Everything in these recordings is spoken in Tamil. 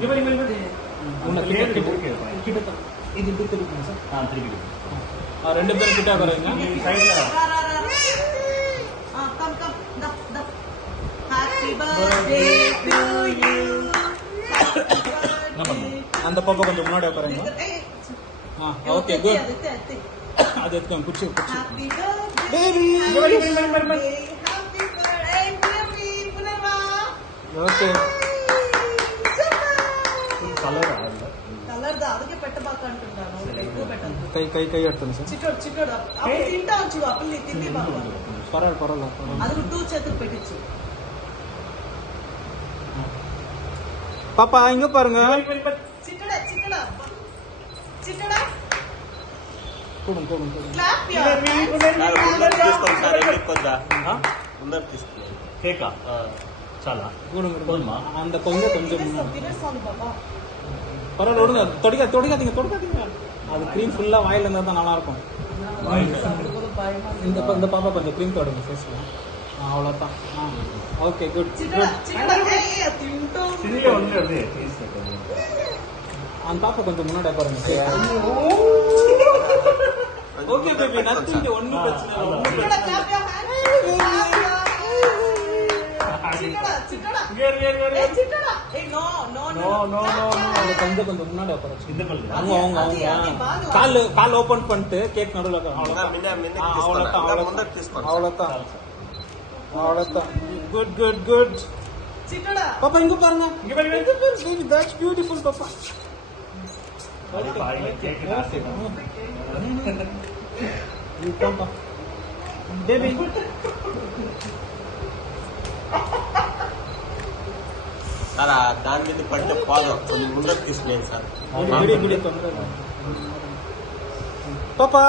இது இப்படி திருப்பிங்க சார். திருப்பி ரெண்டு பேரும் கிட்ட வரீங்க. அந்த பக்கம் கொஞ்சம் முன்னாடி உட்காருங்க. Okay good. அது எடுத்துக்கோங்க. குச்சி குச்சி பேபி. ஓகே కలర్ కలర్ దా ಅದಕ್ಕೆ ಪೆಟ್ಟ ಬಾಕ ಅಂತಾನು ఎక్కువ పెట్టదు. కై అడుతుంది సార్. చిట్టోడు అప్పుడు తింటావచ్చు. అప్పుడు తిండి బాక పరల అది 2 చేతులు పెట్టిచ్చు. பாப்பா இங்க பாருங்க. சிட்டடா கூடும் கிளாப் யார் ముందర తీసుకో కేక చాలా கூடுமா அந்த கொஞ்சம் பரவாயில்ல விடுங்க. தொடிக்காதீங்க. அது க்ரீம் ஃபுல்லா வாயில இருந்தா தான் நல்லா இருக்கும். இந்த பாப்பா கொஞ்சம் க்ரீம் தொடுங்க ஃபேஸ்ல. அவ்வளோதான். Okay good. அந்த பாப்பா கொஞ்சம் முன்னாடி பாருங்க. Okay baby nothing. ஒன்னும் பிரச்சனை இல்லை. கொஞ்சம் முன்னாடி கால் ஓபன் பண்ணிட்டு கேக் நடுவில் அவ்வளோதான். குட். பாப்பா இங்க பாருங்க. That's beautiful பாப்பா. பேபி సార్ దాని మీద పడితే పాదం కొంచెం ముందరకు తీసుకునేది సార్. పాపా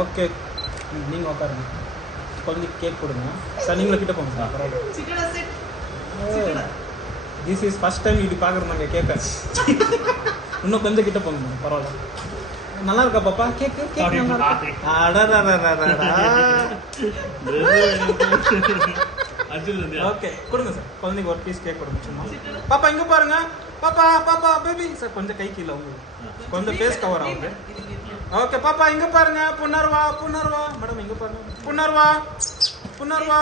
ஓகே நீங்க உட்காருங்க. குழந்தைக்கு கேக் கொடுங்க சார். நீங்களும் கிட்ட போங்க sir. This is first time இது பார்க்குறோம் கேட்க. இன்னும் கொஞ்சம் கிட்ட போங்க. பரவாயில்ல. நல்லா இருக்கா பாப்பா கேக்கு? ஓகே கொடுங்க சார். குழந்தைக்கு ஒரு பீஸ் கேக் கொடுங்க சும்மா. பாப்பா இங்க பாருங்க. பாப்பா பேபி சார் கொஞ்சம் கை கீழே உங்களுக்கு கொஞ்சம் ஃபேஸ் கவர் ஆகுது. ஓகே பாப்பா இங்க பாருங்க. புனர்வா மேடம் இங்க பாருங்க. புனர்வா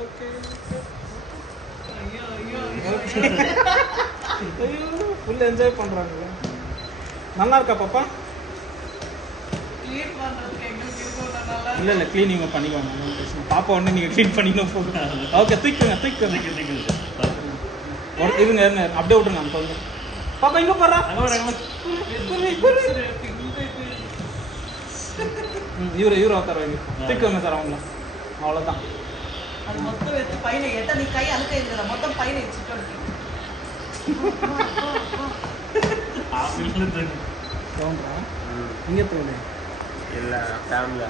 ஓகே. ஃபுல் என்ஜாய் பண்றாங்க. நல்லா இருக்கா பாப்பா? இல்ல கிளீனிங் பண்ணிக்கோங்க. பாப்பா ஒண்ணு நீங்க கிளீன் பண்ணிக்கணும் போதும். ஓகே தூக்குங்க. இருங்க அப்படியே விட்டுருங்க. அந்த வந்து பாப்பா இங்க பாரு. இவரு உட்கார வைங்க. தூக்குங்க சார் அவங்கள. அவ்வளோதான். அது మొత్తం ఎత్తి పైన ఎట్ట నీ కై అనుకైంది కదా మొత్తం పైన ఇచ్చిటోండి. ఆ పిల్లలు తోండ్రా ఇంగే తోండి. ಇಲ್ಲ ಫ್ಯಾಮಿಲಿ